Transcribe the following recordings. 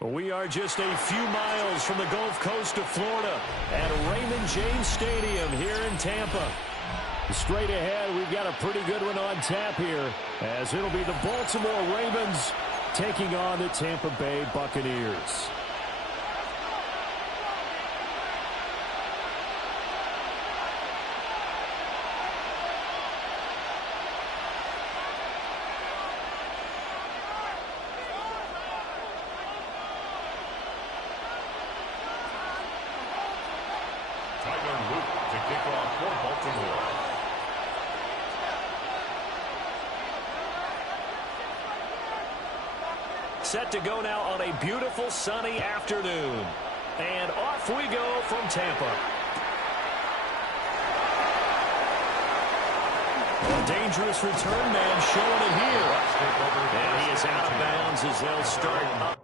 We are just a few miles from the Gulf Coast of Florida at Raymond James Stadium here in Tampa. Straight ahead, we've got a pretty good one on tap here, as it'll be the Baltimore Ravens taking on the Tampa Bay Buccaneers. Set to go now on a beautiful sunny afternoon. And off we go from Tampa. A dangerous return man showing it here. And he is out of bounds as they'll start up.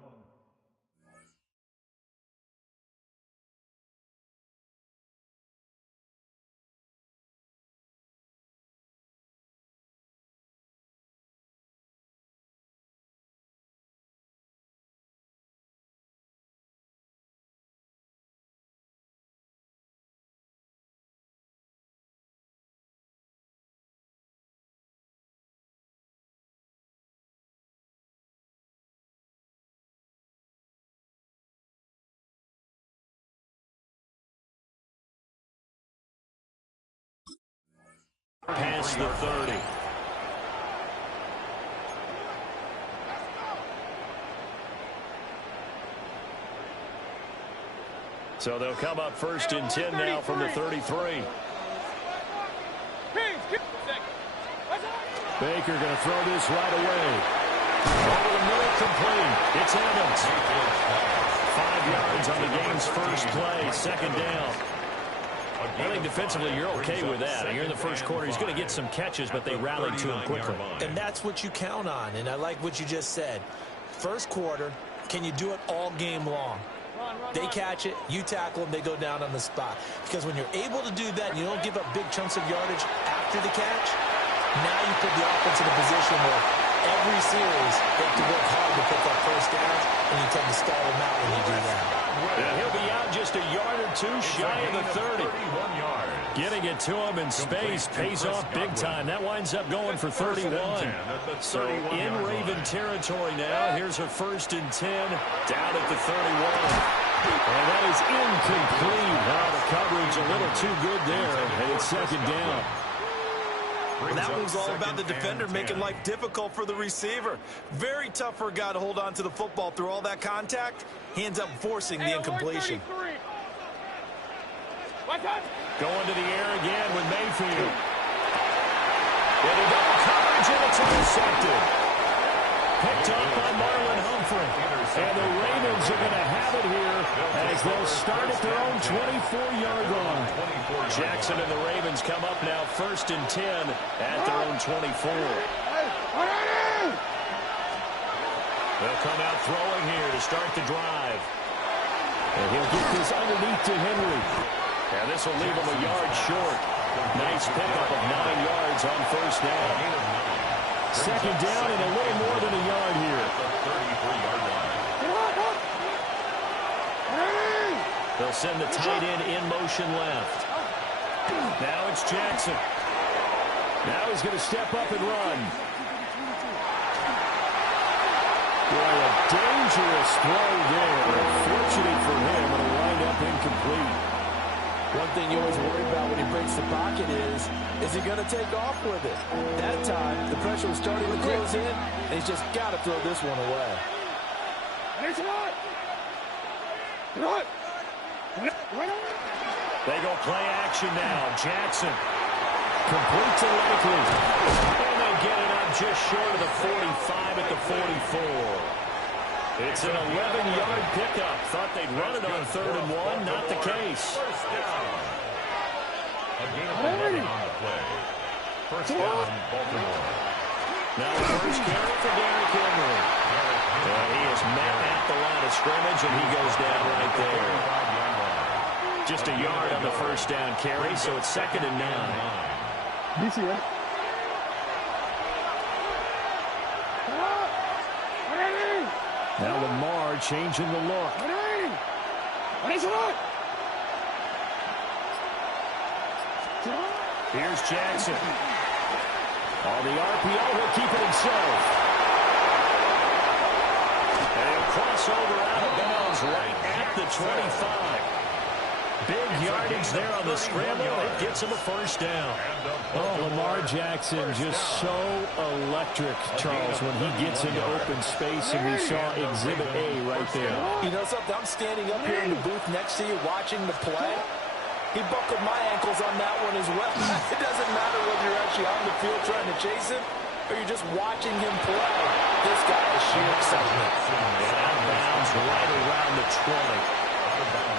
Past the 30. So they'll come up first and 10 now from the 33. Baker going to throw this right away. Over the middle, complete. It's Evans. 5 yards on the game's first play, second down. I think defensively you're okay with that. You're in the first quarter. He's going to get some catches, but they rallied to him quickly. And that's what you count on, and I like what you just said. First quarter, can you do it all game long? They catch it, you tackle them, they go down on the spot. Because when you're able to do that and you don't give up big chunks of yardage after the catch, now you put the offense in a position where every series they have to work hard to put that first down, and you tend to stall them out when you do that. And he'll be out just a yard or two shy of the 30. Getting it to him in space pays off big time. That winds up going for 31. So in Raven territory now. Here's a first and 10 down at the 31. And that is incomplete. Now the coverage a little too good there. And it's second down. That one's all about the defender making life difficult for the receiver. Very tough for a guy to hold on to the football through all that contact. He ends up forcing the incompletion. Going to the air again with Mayfield. Into double coverage, and it's intercepted. Picked up by Marlon Humphrey. And the Ravens are going to have it here as they'll start at their own 24-yard line. Jackson and the Ravens come up now first and 10 at their own 24. They'll come out throwing here to start the drive. And he'll get this underneath to Henry. And this will leave him a yard short. Nice pickup of 9 yards on first down. Second down and a little more than a yard here. They'll send the tight end in motion left. Now it's Jackson. Now he's going to step up and run. Boy, a dangerous throw there. Fortunate for him, it'll wind up incomplete. One thing you always worry about when he breaks the pocket is he going to take off with it? That time, the pressure was starting to close in, and he's just got to throw this one away. They go play action now. Jackson. Complete to Likely. And they get it up just short of the 45 at the 44. It's an 11-yard pickup. Thought they'd run it on 3rd and 1. Not the case. First down, Baltimore. Now the first carry for Derrick Henry. He is met at the line of scrimmage, and he goes down right there. Just a yard on the first down carry, so it's 2nd and 9. DC, right? Now Lamar changing the look. Here's Jackson. On the RPO, he'll keep it himself. And he'll cross over out of bounds right at the 25. Big yardage there on the scramble. It gets him a first down. Oh, Lamar Jackson just so electric, Charles, when he gets into open space, and we saw Exhibit A right there. You know something? I'm standing up here in the booth next to you watching the play. He buckled my ankles on that one as well. It doesn't matter whether you're actually on the field trying to chase him or you're just watching him play. This guy is sheer excitement. And out of bounds right around the 20.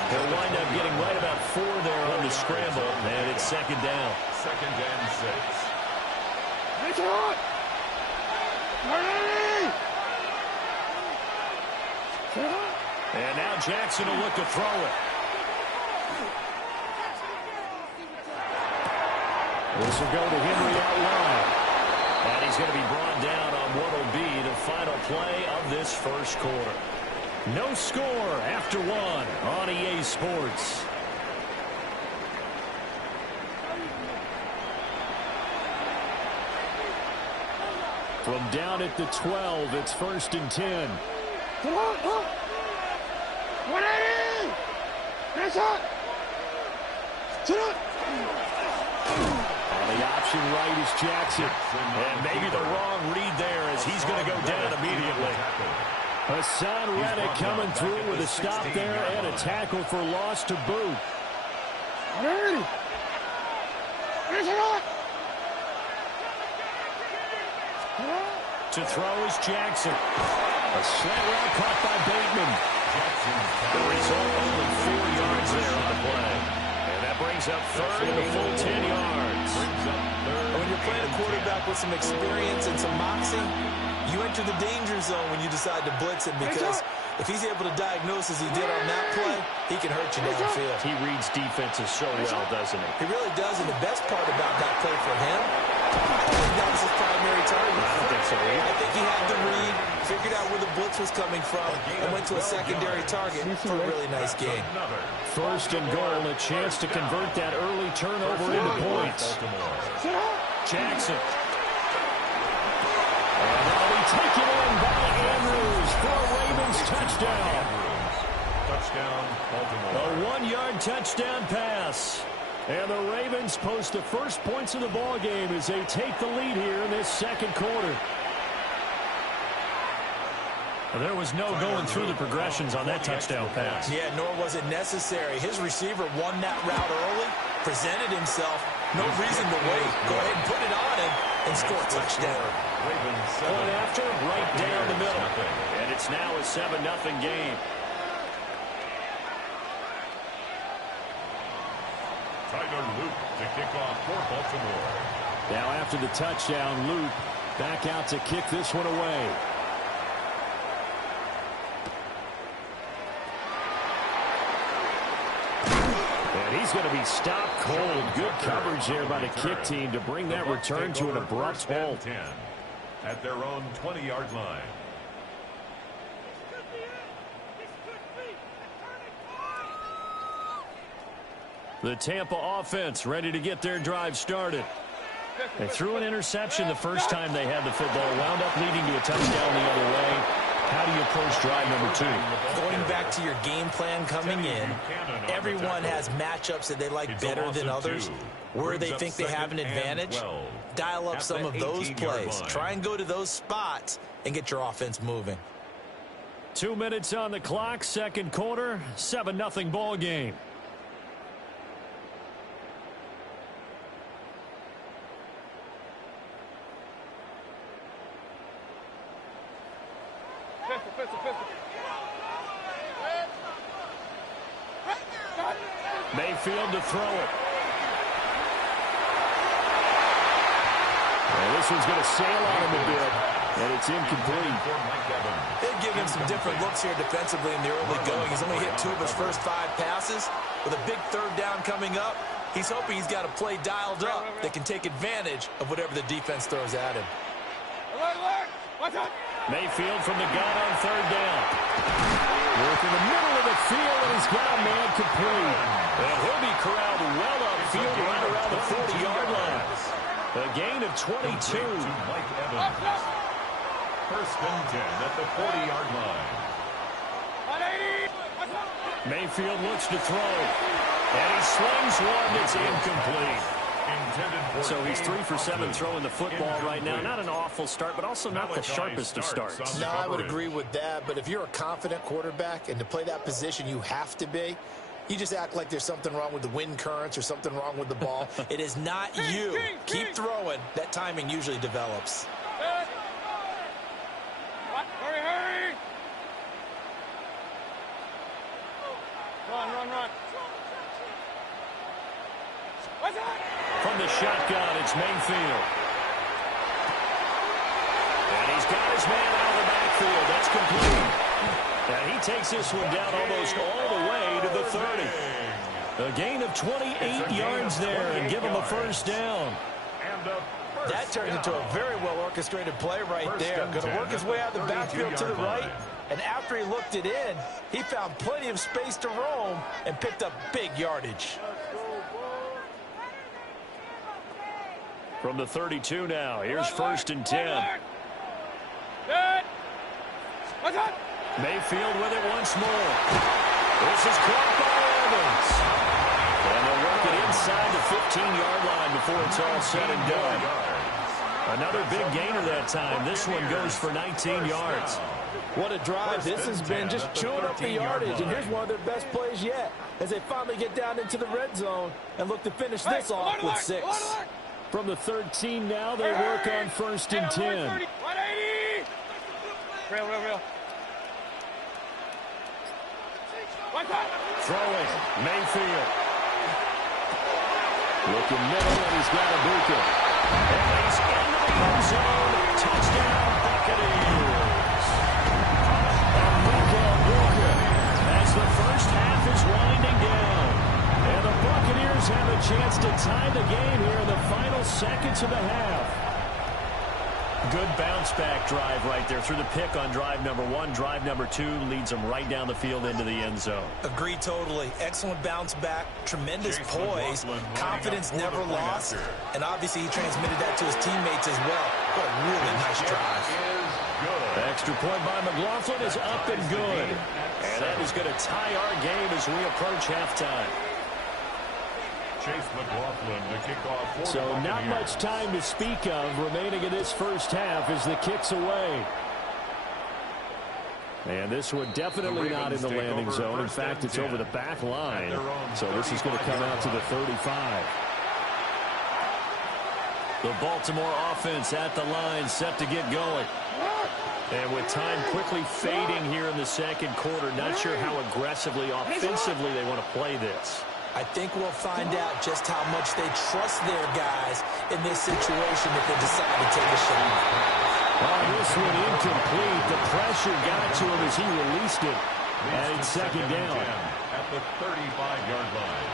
He'll wind up getting right about 4 there on the scramble, and it's second down. 2nd and 6. And now Jackson will look to throw it. This will go to Henry out wide. And he's going to be brought down on what will be the final play of this first quarter. No score after 1 on EA Sports. From down at the 12, it's 1st and 10. On the option right is Jackson. And maybe the wrong read there as he's going to go down immediately. Hassan Reddick coming through with a stop there and a tackle for loss to boot. To throw is Jackson. A slant route caught by Bateman. The result, only 4 yards there on the play. And that brings up 3rd and a full 10 yards. When you're playing a quarterback with some experience and some moxie, you enter the danger zone when you decide to blitz him, because if he's able to diagnose as he did on that play, he can hurt you downfield. He reads defenses so well, doesn't he? He really does, and the best part about that play for him, I don't think that was his primary target. I don't think so either. I think he had the read, figured out where the blitz was coming from, and went to a secondary target for a really nice game. 1st and goal, a chance to convert that early turnover into points. Jackson. And that'll be taken in by Andrews for a Ravens touchdown. Touchdown, Baltimore. A 1-yard touchdown pass. And the Ravens post the first points of the ball game as they take the lead here in this second quarter. There was no going through the progressions on that touchdown pass. Yeah, nor was it necessary. His receiver won that route early, presented himself. No reason to wait. Go ahead and put it on him and score a touchdown. Point after, right down the middle. And it's now a 7-0 game. Tyler Luke to kick off for Baltimore. Now after the touchdown, Luke back out to kick this one away. And he's going to be stopped cold. Good coverage there by the kick team to bring that return to an abrupt halt. 10 at their own 20-yard line. The Tampa offense ready to get their drive started. They threw an interception the first time they had the football, wound up leading to a touchdown the other way. How do you approach drive number 2? Going back to your game plan coming in, everyone has matchups that they like better than others, where they think they have an advantage. Dial up some of those plays. Try and go to those spots and get your offense moving. 2 minutes on the clock, second quarter, 7-0 ball game. Mayfield to throw it. And this one's going to sail on him a bit, and it's incomplete. They've given him some different looks here defensively in the early going. He's only hit 2 of his first 5 passes. With a big third down coming up, he's hoping he's got a play dialed up that can take advantage of whatever the defense throws at him. Alert, alert! Watch out! Mayfield from the gun on third down. Work in the middle of the field, and he's got a man complete. And he'll be corralled well upfield right around the 40-yard line. A gain of 22. First and 10 at the 40-yard line. Mayfield looks to throw. And he slings one that's incomplete. So he's 3 for 7 throwing the football right now. Not an awful start, but also not the sharpest of starts. No, I would agree with that. But if you're a confident quarterback and to play that position you have to be, you just act like there's something wrong with the wind currents or something wrong with the ball. It is not you. Keep throwing. That timing usually develops. Hurry! Run. What's that? From the shotgun, it's Mayfield. And he's got his man out of the backfield. That's complete. And he takes this one down almost all the way to the 30. A gain of 28 yards there and give him a first down. That turned into a very well-orchestrated play right there. Going to work his way out of the backfield to the right. And after he looked it in, he found plenty of space to roam and picked up big yardage. From the 32 now, here's first and 10. Mayfield with it once more. This is caught by Evans. And they'll work it inside the 15-yard line before it's all said and done. Another big gainer that time. This one goes for 19 yards. What a drive this has been, just chewing up the yardage. And here's one of their best plays yet as they finally get down into the red zone and look to finish this off with 6. From the 13 now, they work on first and 10. 180. Real. Throwing, Mayfield. Looking middle, and he's got a Buka. And he's into the end zone. Touchdown, Buccaneers. And Buka, as the first half is winding down. And the Buccaneers have a chance to tie the game here in the final seconds of the half. Good bounce-back drive right there through the pick on drive number 1. Drive number 2 leads them right down the field into the end zone. Agree totally. Excellent bounce back, tremendous poise, confidence never lost, and obviously he transmitted that to his teammates as well. What a really nice drive. Extra point by McLaughlin is up and good. And that is going to tie our game as we approach halftime. Chase McLaughlin to kick off. So not much time to speak of remaining in this first half as the kick's away. And this one definitely not in the landing zone. In fact, it's over the back line. So this is going to come out to the 35. The Baltimore offense at the line, set to get going. And with time quickly fading here in the second quarter, not sure how aggressively, offensively they want to play this. I think we'll find out just how much they trust their guys in this situation if they decide to take a shot. Oh, this one incomplete. The pressure got to him as he released it. And it's second down. At the 35-yard line.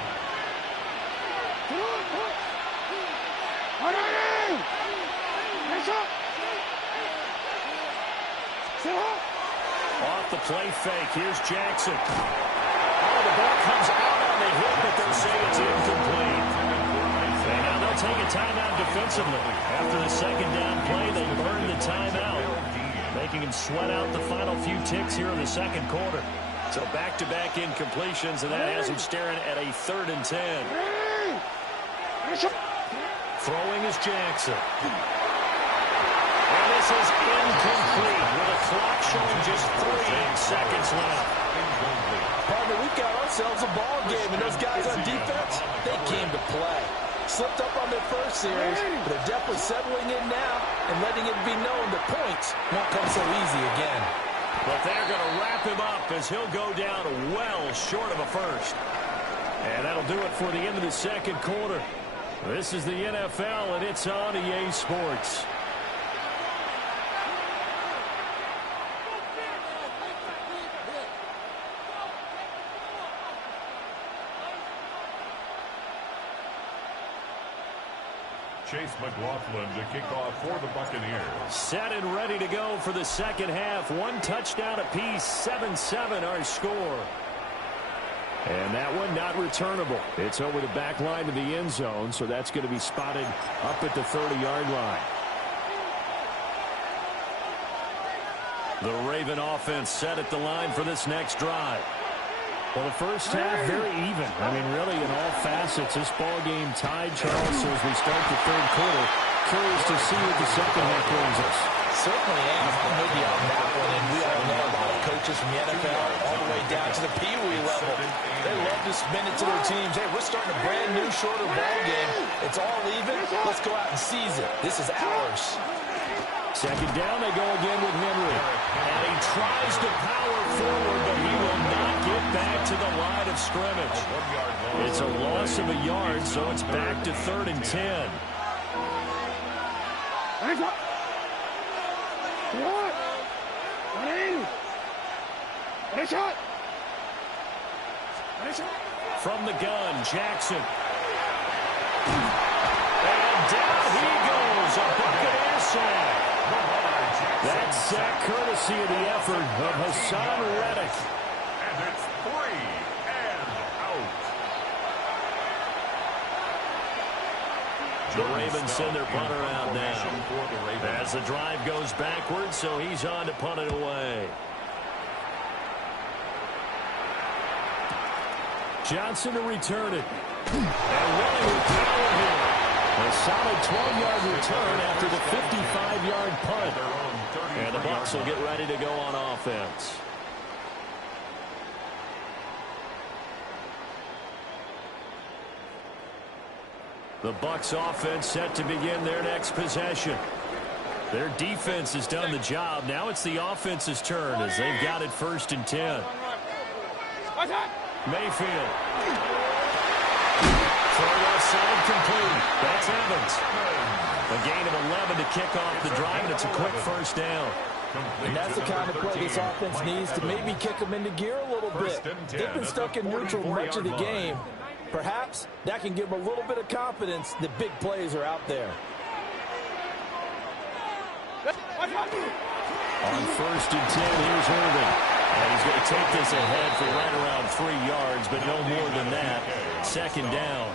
Off the play fake. Here's Jackson. Oh, the ball comes out on the hit, but they'll say it's incomplete. And now they'll take a timeout defensively. After the second down play, they burn the timeout, making him sweat out the final few ticks here in the second quarter. So back-to-back incompletions, and that has him staring at a 3rd and 10. Throwing is Jackson. And this is incomplete with a clock showing just 3 seconds left. Partner, we've got ourselves a ball game, and those guys on defense, they came to play. Slipped up on their first series, but they're definitely settling in now and letting it be known the points won't come so easy again. But they're going to wrap him up as he'll go down well short of a first. And that'll do it for the end of the second quarter. This is the NFL, and it's on EA Sports. Chase McLaughlin to kick off for the Buccaneers. Set and ready to go for the second half. One touchdown apiece, 7-7 our score. And that one not returnable. It's over the back line to the end zone, so that's going to be spotted up at the 30-yard line. The Raven offense set at the line for this next drive. Well, the first half, very even. I mean, really, in all facets, this ball game tied, Charles, so as we start the third quarter, curious to see what the second half brings us. Certainly am. I'm with you on that one, and we all know a lot of coaches from the NFL all the way down to the Pee Wee level. They love to spin it to their teams. Hey, we're starting a brand new, shorter ball game. It's all even. Let's go out and seize it. This is ours. Second down, they go again with Henry. And he tries to power forward, but he will not get back to the line of scrimmage. It's a loss of a yard, so it's back to 3rd and 10. From the gun, Jackson. And down he goes, a Buccaneer sack. That sack courtesy of the effort of Hassan Reddick. And it's 3 and out. The Ravens send their punter out now. As the drive goes backwards, so he's on to punt it away. Johnson to return it. And running with power here. A solid 12-yard return after the 55-yard punt. And the Bucs will get ready to go on offense. The Bucs offense set to begin their next possession. Their defense has done the job. Now it's the offense's turn as they've got it 1st and 10. Mayfield. Throw left side complete. That's Evans. A gain of 11 to kick off the drive, and it's a quick first down. And that's the kind of play this offense needs to maybe kick them into gear a little bit. They've been stuck in neutral much of the game. Perhaps that can give them a little bit of confidence that big plays are out there. On 1st and 10, here's Irving. And he's going to take this ahead for right around 3 yards, but no more than that. Second down.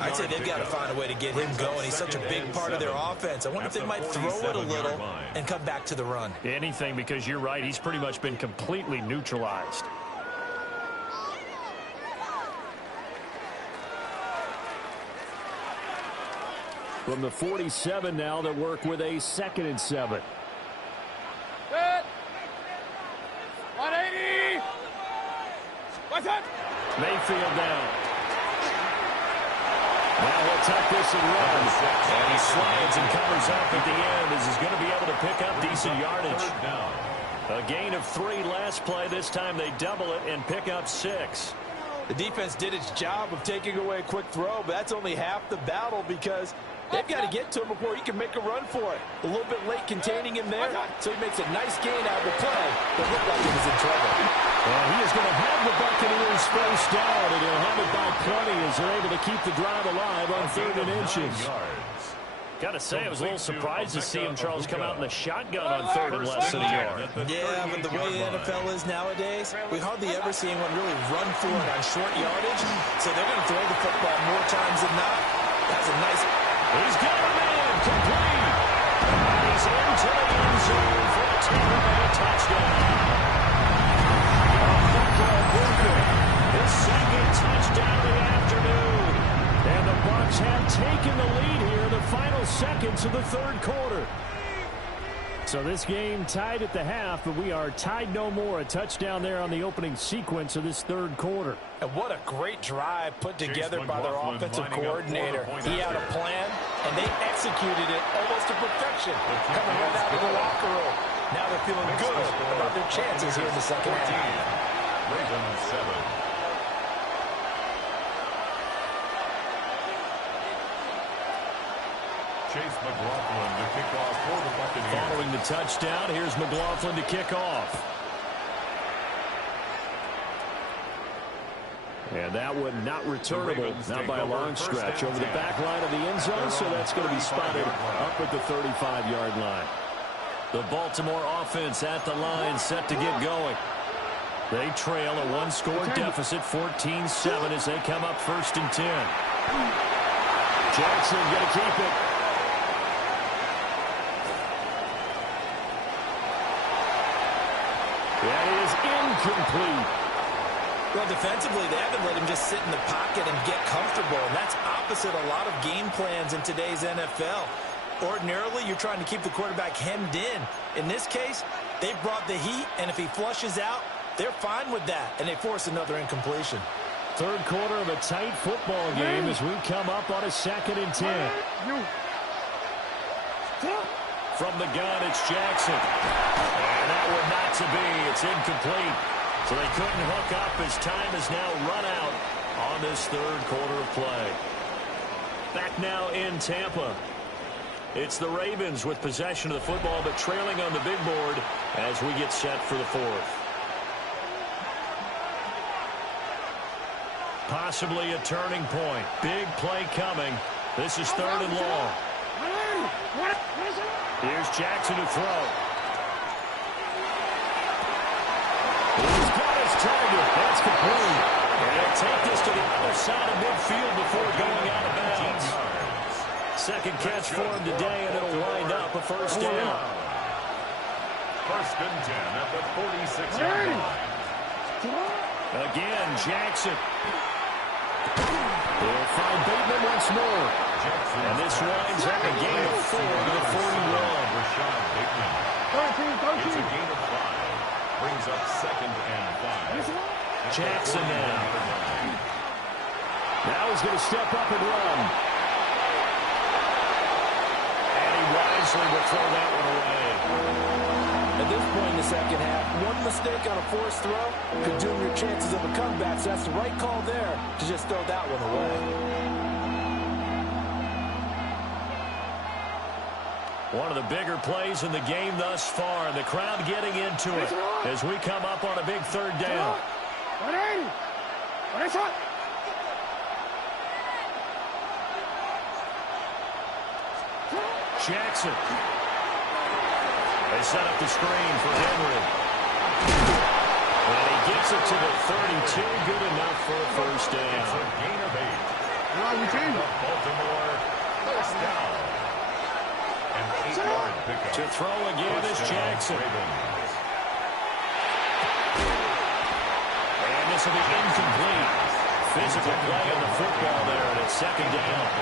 I'd say they've got to find a way to get him going. He's such a big part of their offense. I wonder if they might throw it a little and come back to the run. Anything, because you're right. He's pretty much been completely neutralized. From the 47 now, they work with a 2nd and 7. Good. 180. What's that? Mayfield down. Now he'll tuck this and run. And he slides and covers up at the end as he's going to be able to pick up decent yardage. A gain of 3 last play. This time they double it and pick up 6. The defense did its job of taking away a quick throw, but that's only half the battle because they've got to get to him before he can make a run for it. A little bit late containing him there, so he makes a nice gain out of the play, but looked like he was in trouble. Well, he is going to have the Buccaneers spaced out, and he'll have it by plenty as they're able to keep the drive alive on 3rd and inches. Got to say, I was a little surprised to see him, Charles, come out in the shotgun on 3rd and less than a yard. Yeah, but the way the NFL is nowadays, we hardly ever see anyone really run for it on short yardage, so they're going to throw the football more times than not. That's a nice... He's got a man, complete. He's into the end zone for a takeaway touchdown. His 2nd touchdown of the afternoon. And the Bucs have taken the lead here in the final seconds of the 3rd quarter. So this game tied at the half, but we are tied no more. A touchdown there on the opening sequence of this 3rd quarter. And what a great drive put together by their offensive coordinator. He had a plan, and they executed it almost to perfection, coming right out of the locker room. Now they're feeling good about their chances here in the second half. Ravens 7. Chase McLaughlin to kick off for the Buccaneers. Following the touchdown, here's McLaughlin to kick off. And that one not returnable, not by a long stretch, over the back line of the end zone, so that's going to be spotted up at the 35-yard line. The Baltimore offense at the line, set to get going. They trail a one-score deficit, 14-7, as they come up 1st and 10. Jackson going to keep it. That is incomplete. Well, defensively, they haven't let him just sit in the pocket and get comfortable, and that's opposite a lot of game plans in today's NFL. Ordinarily, you're trying to keep the quarterback hemmed in. In this case, they brought the heat, and if he flushes out, they're fine with that, and they force another incompletion. Third quarter of a tight football game as we come up on a 2nd and 10. From the gun, it's Jackson. And that one not to be. It's incomplete. So they couldn't hook up as time has now run out on this third quarter of play. Back now in Tampa. It's the Ravens with possession of the football, but trailing on the big board as we get set for the 4th. Possibly a turning point. Big play coming. This is 3rd and long. Here's Jackson to throw. He's got his target. That's complete. And he'll take this to the other side of midfield before going out of bounds. Second catch for him today, and it'll wind up a 1st down. 1st and 10 at the 46-yard line. Again, Jackson. They'll find Bateman once more. And this winds up a gain of 4 to the 41. Rashad Bateman. It's a gain of 5. Brings up 2nd and 5. Jackson now. Now he's going to step up and run. And he wisely will throw that one away. At this point in the second half, one mistake on a forced throw could doom your chances of a comeback, so that's the right call there to just throw that one away. One of the bigger plays in the game thus far, and the crowd getting into it as we come up on a big 3rd down. Jackson. They set up the screen for Henry. And he gets it to the 32. Good enough for a 1st down. It's a gain of 8. The Baltimore 1st down. An 8-yard pickup. To throw again is Jackson. And this will be incomplete. Physical play on the football there, and it's 2nd down.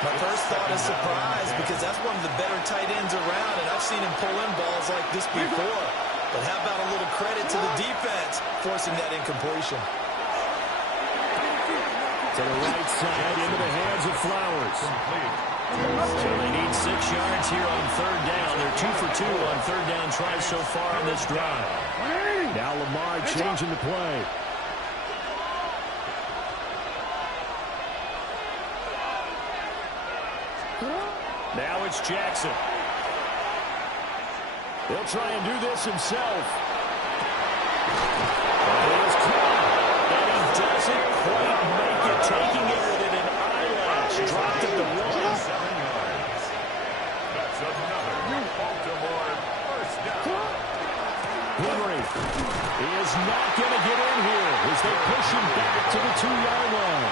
My first thought is surprise, because that's one of the better tight ends around, and I've seen him pull in balls like this before. But how about a little credit to the defense forcing that incompletion? To the right side, into the hands of Flowers. So they need 6 yards here on 3rd down. They're 2 for 2 on 3rd down tries so far on this drive. Now Lamar changing the play. Now it's Jackson. He'll try and do this himself. He's caught. And he doesn't quite make it, taking it within an eyelash. Dropped it to 1. 7 yards. That's another Baltimore 1st down. Henry. He is not going to get in here as they push him back to the 2-yard line.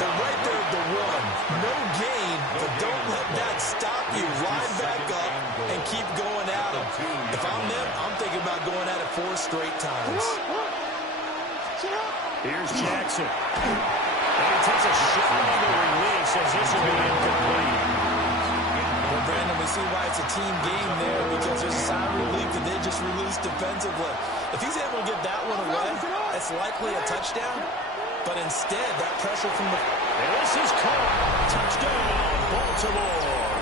They're right there at the 1. No gain, but don't let that stop you. Line back up and keep going at them. If I'm them, I'm thinking about going at it 4 straight times. Here's Jackson. And he takes a shot on the release as this will be incomplete. Well, Brandon, we see why it's a team game there, because there's a sign of relief that they just released defensively. If he's able to get that one away, it's likely a touchdown. But instead, that pressure from the... And this is caught. Touchdown, Baltimore.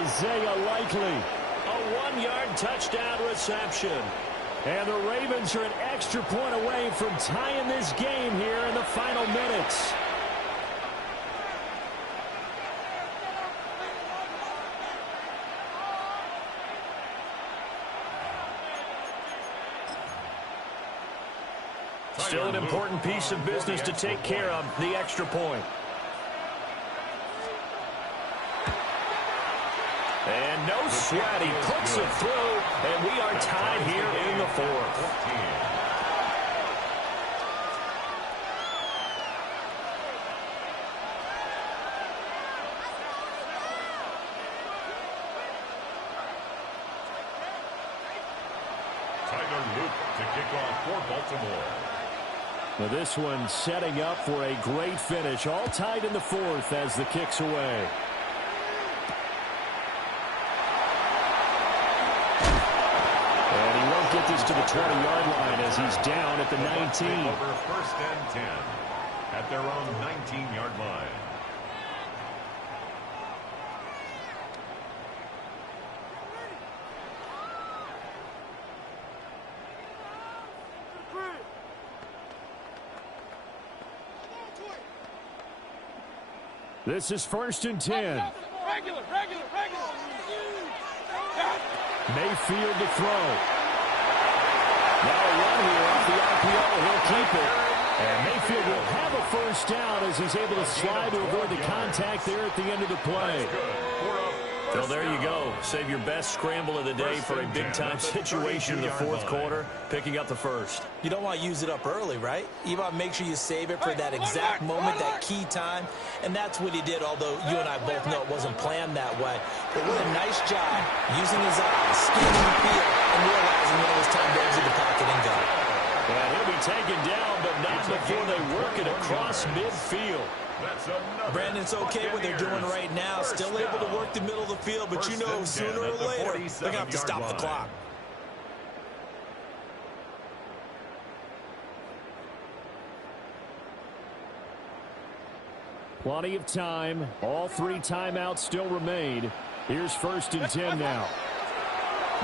Isaiah Likely. A 1-yard touchdown reception. And the Ravens are an extra point away from tying this game here in the final minutes. Still an important piece of business to take care of, the extra point. And no sweat, he puts it through, and we are tied here in the fourth. To kick off for Baltimore. Now this one setting up for a great finish. All tied in the fourth as the kick's away. And he won't get this to the 20-yard line as he's down at the 19. Over first and 10 at their own 19-yard line. This is first and 10. Regular. Mayfield to throw. Now a run here off the RPO. He'll keep it. And Mayfield will have a first down as he's able to slide to avoid the contact there at the end of the play. Well, there you go. Save your best scramble of the day for a big-time situation in the fourth quarter, picking up the first. You don't want to use it up early, right? You want to make sure you save it for that exact moment, that key time. And that's what he did, although you and I both know it wasn't planned that way. But what a nice job using his eyes, scanning the field, and realizing when it was time to exit the pocket and go. And he'll be taken down, but not before they work it across midfield. Brandon, it's okay what they're doing right now. Still able to work the middle of the field, but you know sooner or later they're going to have to stop the clock. Plenty of time. All three timeouts still remain. Here's first and 10 now.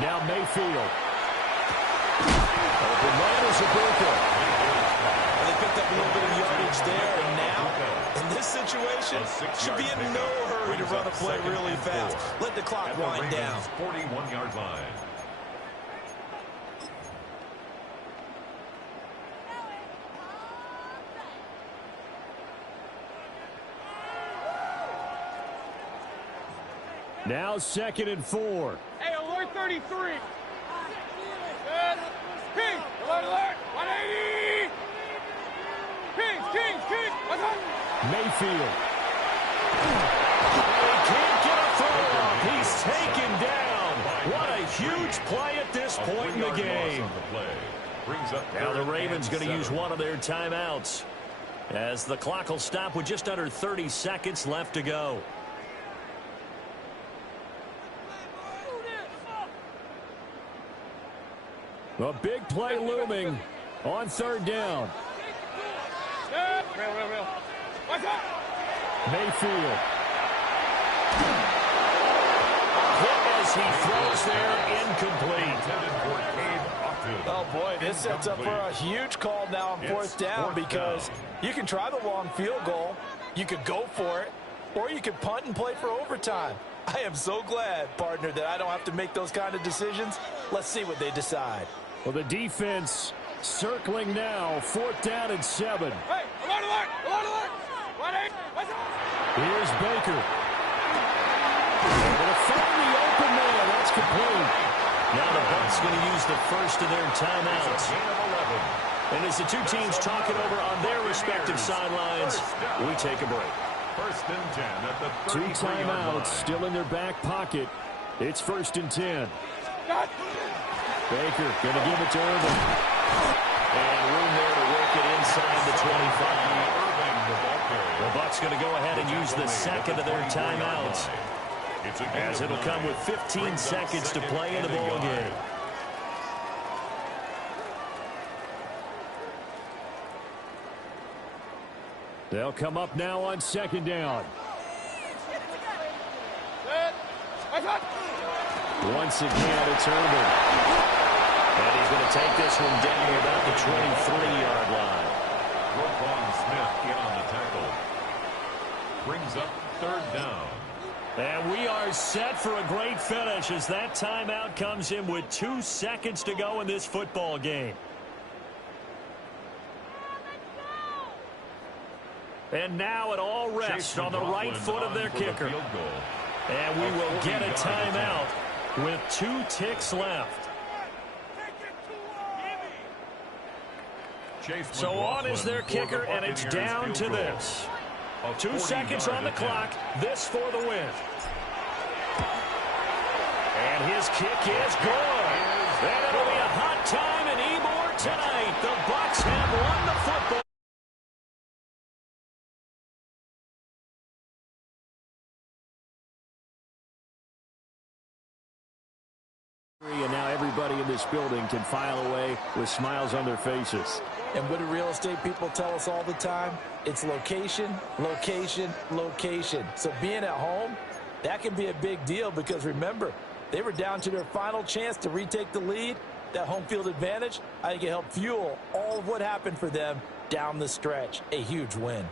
Now Mayfield. Open man is a breaker. They picked up a little bit of yardage there, and now, in this situation, should be in no hurry to run a play really fast. Let the clock wind down. 41-yard line. Now second and 4. Hey, alert 33. Good. King, alert. 180. King. What's up? Mayfield. He can't get a throw off. He's taken down. What a huge play at this point in the game. Now the Ravens going to use one of their timeouts as the clock will stop with just under 30 seconds left to go. A big play looming on third down. Real. What's up? Mayfield. Hit as he throws there, incomplete. Oh, boy, this sets up for a huge call now on fourth down because you can try the long field goal, you could go for it, or you could punt and play for overtime. I am so glad, partner, that I don't have to make those kind of decisions. Let's see what they decide. Well, the defense circling now, fourth down and 7. Hey, alert. 180. What's up? Here's Baker. Able to find the open man. That's complete. Now the Bucs going to use the first of their timeouts. And as the two teams talk it over on their respective sidelines, we take a break. First and 10 at the 2 timeouts still in their back pocket. It's first and 10. Baker going to give it to Irvin. And room there to work it inside the 25. The Bucs going to go ahead and use the second of their timeouts, as it'll come with 15 seconds to play in the ball game. They'll come up now on second down. Once again, it's Irvin. And he's going to take this one down about the 23-yard line. Roquan Smith in on the tackle. Brings up third down. And we are set for a great finish as that timeout comes in with 2 seconds to go in this football game. And now it all rests on the right foot of their kicker. And we will get a timeout with 2 ticks left. So on is their kicker, and it's down to this. 2 seconds on the clock. This for the win. And his kick is good. And it'll be a hot time in Ybor tonight. The Bucs have won the football. And now everybody in this building can file away with smiles on their faces. And what do real estate people tell us all the time? It's location, location, location. So being at home, that can be a big deal because remember, they were down to their final chance to retake the lead. That home field advantage, I think it helped fuel all of what happened for them down the stretch. A huge win.